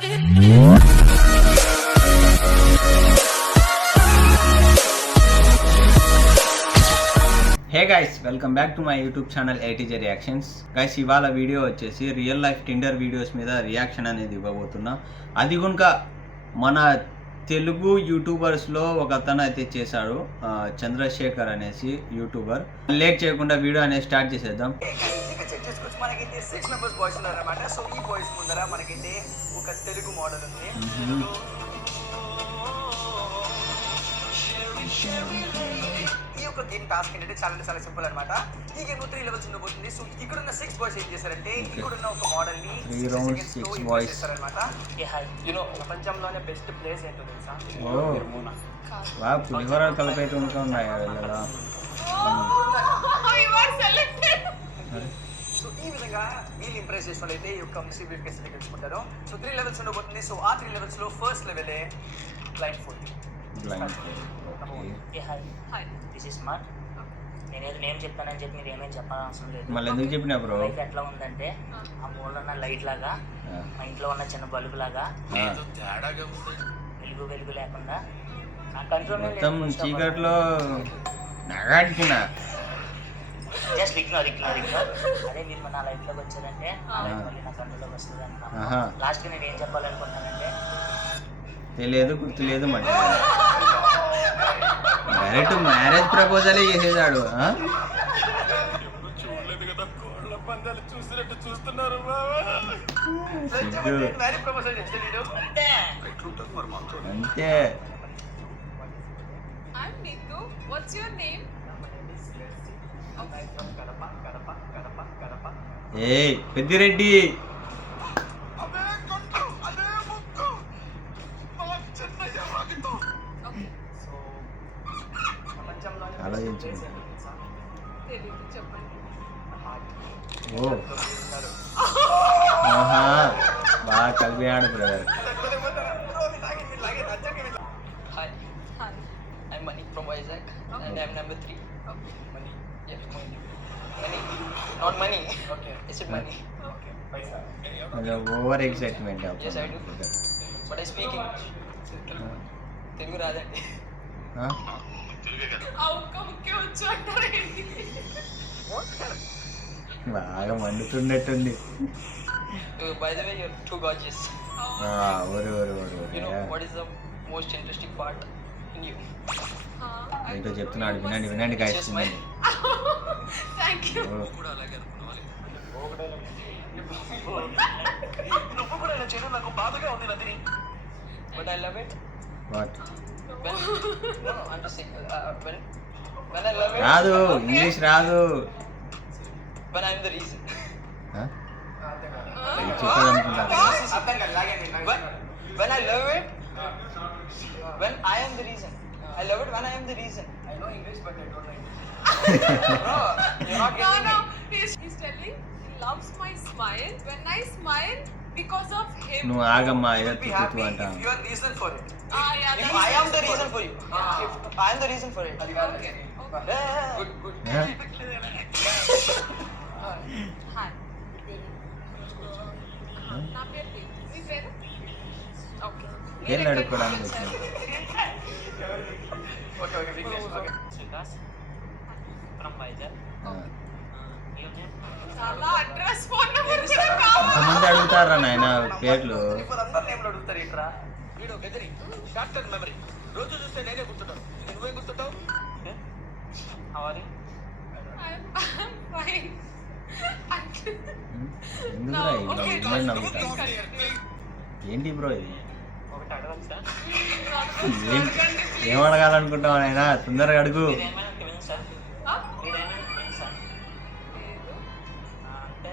Hey guys, welcome back to my YouTube channel ATJ reactions. Guys, ఇవాళ video వచ్చేసి real life Tinder videos మీద reaction అనేది ఇవ్వబోతున్నా. అది కనుక మన తెలుగు యూట్యూబర్స్లో ఒక అతను అయితే చేశాడు, చంద్రశేఖర్ అనేసి యూట్యూబర్. లేట్ చేయకుండా వీడియో అనేది స్టార్ట్ చేసేద్దాం. మనకైతే 6 మెంబర్స్ బాయ్స్ ఉన్నారన్నమాట. సో ఈ బాయ్స్ ముందర మనకైతే ఒక తెలుగు మోడల్ ఉంది. ఈ యొక్క గేమ్ టాస్క్ ఏంటంటే చాలా సింపుల్ అనమాట. ఈ గేమ్ 3 లెవెల్స్ ఉండబోతుంది. సో ఇక్కడ ఉన్న 6 బాయ్స్ ఏం చేశారంటే ఇక్కడ ఉన్న ఒక మోడల్ ని 3 రౌండ్స్ 6 బాయ్స్ చేశారన్నమాట. ప్రపంచంలోనే బెస్ట్ ప్లేస్ ఏంటో తెలుసా? నిర్మూనా. వావ్, పులిహోర కలిపేట ఉన్నాయి అలా. సో ఈ విధంగా వీళ్ళు ఇంప్రెస్ చేసిన వాళ్ళైతే ఈ యొక్క మిస్సీ బ్రీఫ్ కేస్ గెలుచుకుంటారు. సో 3 లెవెల్స్ ఉండబోతుంది. సో ఆ 3 లెవెల్స్ లో first level blind food. This is smart. నేనేదో నేమ్ చెప్తానని చెప్పి మీరు ఏమేమి చెప్పాలని అవసరం లేదు. మళ్ళీ ఎందుకు చెప్పినా బ్రో? లైఫ్ ఎట్లా ఉందంటే ఆ మూల ఉన్న లైట్ లాగా, మా ఇంట్లో ఉన్న చిన్న బల్బు లాగా వెలుగు లేకుండా ఆ కంట్రోల్ మొత్తం చీకట్లో నగాడికిన జస్ట్ ఇగ్నోర్. అదే మీరు నా లైఫ్లోకి వచ్చారంటే మళ్ళీ నా కంట్రోల్లోకి వస్తుంది అంటున్నా. లాస్ట్ నేను ఏం చెప్పాలనుకుంటున్నానంటే తెలియదు, గుర్తులేదు, మళ్ళీ డైరెక్ట్ మ్యారేజ్ ప్రపోజలే చేసేసాడు. అంతే. ఏ పెద్దిరెడ్డి ఆలోచించండి. ఓ బాగా కలిపి ఆడు brother. Hi, I'm Mani from Vizag and I'm number 3. Mani. Yeah, Mani. Not money. Okay. Is it money? Okay. Over excitement. Yes, I do. But I speak English. Telugu రాదండి. బాగా మండుతున్నట్టుంది. By the way, you're too gorgeous. You know what is the most interesting part in you? ఏంటో చెప్తున్నాడు, వినండి guys. Thank you. నువ్వు కూడా ఇలా చేయడం నాకు బాధగా ఉంది Nandini. But I love it. What? No, I'm just saying when I love it. రాదు, ఇంగ్లీష్ రాదు. When I'm the reason. When I love it. When I am the reason. I love it when I am the reason. I know English but I don't know English. Bro, you're not getting No. it. He's telling he loves my smile. When I smile because of him. నువ్వు ఆగమ్మా, You will be happy if you are reason for it. Yeah. If I am the reason for you. If I am the reason for it. Okay. Good. Hi. నా పేరు దేవి. మీ పేరు? Okay. ఏం అడుక్కోవడానికి వచ్చింది? Okay, weakness. Okay. Suhas from Vizag. చాలా address phone number కూడా కావాలి. ఎంతమంది అడుగుతారా నాయన పేర్లు? అందరు నేమ్లు అడుగుతారు ఇట్రా. వీడు బెదరి షార్ట్ టర్మ్ మెమరీ. రోజు చూస్తే నేనే గుర్తుంటాను. నువ్వే గుర్తుంటావు? హవారి I'm fine. ఎందుకురా ఇవన్నీ నవ్వుతా? ఏంటి బ్రో ఇది? ఒకటి అడగచ్చా? ఏం అడగాలనుకుంటావు నాయన? తొందరగా అడుగు. మీరేమైనా తెలుసా? అంటే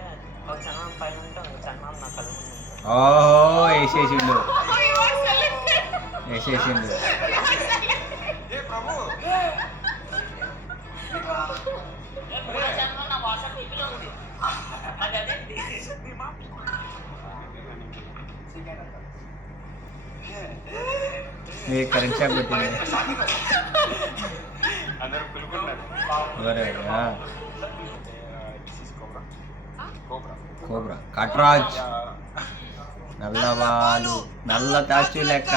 ఒక చందనం పైన ఉంటే ఒక చందనం నా కళ్ళ ముందు ఉంటుంది. ఓహో, వేసేసిండు. ఏ ప్రభు చందనం నా వాట్సాప్ ఏపీలో ఉంది. అది అదేంటి? నీ కరెంట్ షాక్ పెట్టింది. అందరూ పిలుకున్నారు. కోబ్రా కట్రాజ్. నల్లవాలు నల్ల తాచి లెక్క.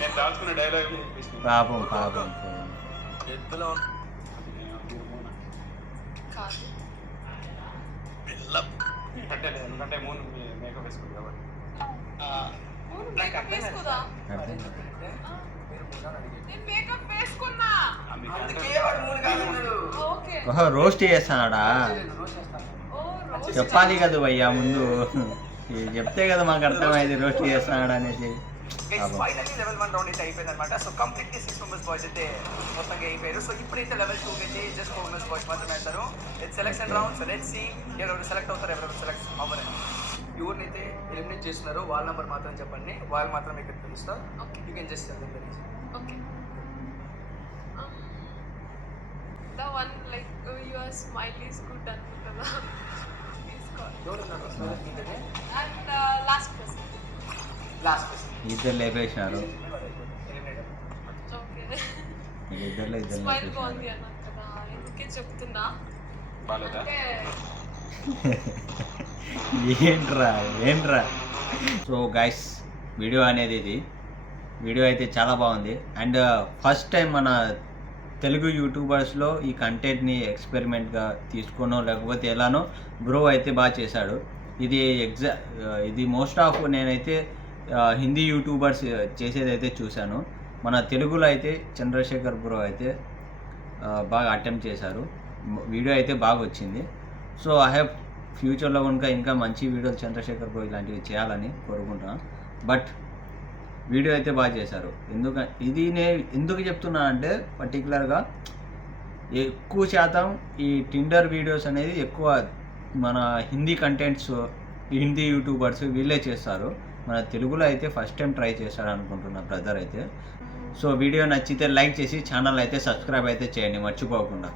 నేను దాచుకున్న డైలాగ్ చెప్పేసి పాపం పాపం. ఎద్దులో కాదు. అంటే ఎందుకంటే మూన్ మేకప్ వేసుకుంది కాబట్టి అవును, makeup వేసుకోదా? అర్థం కాదు. మీరు మూడు అని అడిగారు. నేను మేకప్ వేసుకున్నా. అందుకే వాడు మూడు కాదన్నాడు. ఓకే. ఓహో రోస్ట్ చేస్తాడా? రోజు చేస్తాను. ఓ రోజు చెప్పాలి కదా భయ్యా ముందు. ఇది చెప్తే కదా మాకు అర్థమైంది రోస్ట్ చేస్తాడు అనేసి. ఫైనల్లీ లెవెల్ 1 రౌండ్ అయితే అయిపోయింది అనమాట. సో కంప్లీట్లీ 6 మెంబర్స్ బాయ్స్ అయితే మొత్తంగా అయిపోయారు. సో ఇప్పుడైతే లెవెల్ 2 అయితే జస్ట్ 4 మెంబర్స్ బాయ్స్ మాత్రమే వేస్తారు. ఇది selection round. So let's see ఎవరెవరు సెలెక్ట్ అవుతారు, ఎవరెవరు సెలెక్ట్ అవ్వరు. ఎవరినైతే ఎలిమినేట్ చేస్తున్నారో వాళ్ళ నెంబర్ మాత్రం చెప్పండి, వాళ్ళు మాత్రం ఇక్కడ తెలుస్తారు. Okay. You can just tell them. Okay. The one like your smile is good అనుకుంటా. ఎవరు ఉన్నారు అసలు మీకైతే? And last person. Last person ఇద్దరు లేపేసినారు. ఎలిమినేట్. Okay. ఇద్దరు స్మైల్ బాగుంది అన్నారు కదా, ఎందుకే చెప్తున్నా బాగాలేదా? అంటే ఏంట్రా. సో గైస్ వీడియో అనేది ఇది వీడియో అయితే చాలా బాగుంది. అండ్ ఫస్ట్ టైం మన తెలుగు యూట్యూబర్స్లో ఈ కంటెంట్ని ఎక్స్పెరిమెంట్గా తీసుకోనో లేకపోతే ఎలానో బ్రో అయితే బాగా చేశాడు. ఇది మోస్ట్ ఆఫ్ నేనైతే హిందీ యూట్యూబర్స్ చేసేదైతే చూశాను. మన తెలుగులో అయితే చంద్రశేఖర్ బ్రో అయితే బాగా అటెంప్ట్ చేశారు. వీడియో అయితే బాగా వచ్చింది. సో ఐ హ్యావ్ ఫ్యూచర్లో కనుక ఇంకా మంచి వీడియోలు చంద్రశేఖర్ బ్రో ఇలాంటివి చేయాలని కోరుకుంటున్నాను. బట్ వీడియో అయితే బాగా చేశారు. ఇది నేను ఎందుకు చెప్తున్నా అంటే పర్టికులర్గా ఎక్కువ శాతం ఈ టిండర్ వీడియోస్ అనేది ఎక్కువ మన హిందీ కంటెంట్స్ హిందీ యూట్యూబర్స్ వీళ్ళే చేస్తారు. మన తెలుగులో అయితే ఫస్ట్ టైం ట్రై చేశాడు అనుకుంటున్నా బ్రదర్ అయితే. సో వీడియో నచ్చితే లైక్ చేసి ఛానల్ అయితే సబ్స్క్రైబ్ అయితే చేయండి మర్చిపోకుండా.